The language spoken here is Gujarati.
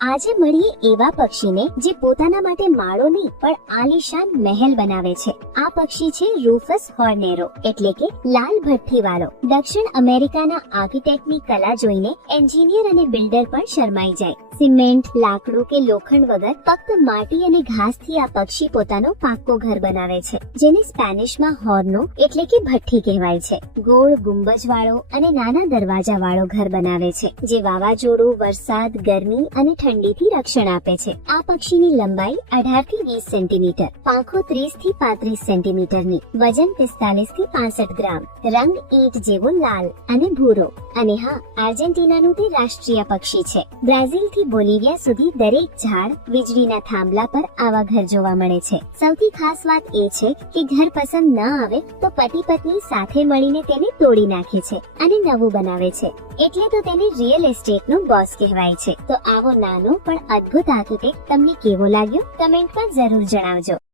આજે મળીએ એવા પક્ષીને જે પોતાના માટે માળો નહીં પણ આલીશાન મહેલ બનાવે છે. આ પક્ષી છે રૂફસ હોર્નેરો એટલે કે લાલ ભઠ્ઠીવાળો. દક્ષિણ અમેરિકાના આર્કિટેક્ટની કલા જોઈને એન્જિનિયર અને બિલ્ડર પણ શરમાઈ જાય. સિમેન્ટ, લાકડું કે લોખંડ વગર ફક્ત માટી અને ઘાસથી આ પક્ષી પોતાનો પાક્કો ઘર બનાવે છે, જેને સ્પેનિશમાં હોર્નો એટલે કે ભઠ્ઠી કહેવાય છે. ગોળ ગુંબજવાળો અને નાના દરવાજાવાળો ઘર બનાવે છે, જે વાવાઝોડું, વરસાદ, ગરમી અને ઠંડીથી રક્ષણ આપે છે. આ પક્ષીની લંબાઈ 18 થી 20 સેન્ટીમીટર, પાંખો 30 થી 35 સેન્ટીમીટરની, વજન 45 થી 65 ગ્રામ, રંગ ઈંટ જેવો લાલ અને ભૂરો. અને હા, આર્જેન્ટિનાનું તે રાષ્ટ્રીય પક્ષી છે. બ્રાઝિલ થી બોલિવિયા સુધી દરેક ઝાડ, વીજળીના થાંભલા પર આવા ઘર જોવા મળે છે. સૌથી ખાસ વાત એ છે કે ઘર પસંદ ન આવે તો પતિ પત્ની સાથે મળીને તેને તોડી નાખે છે અને નવું બનાવે છે. એટલે તો તેને રિયલ એસ્ટેટનો બોસ કહેવાય છે. તો આવો નાનો પણ અદ્ભુત આર્કિટેક્ટ તમને કેવો લાગ્યો? કમેન્ટમાં જરૂર જણાવજો.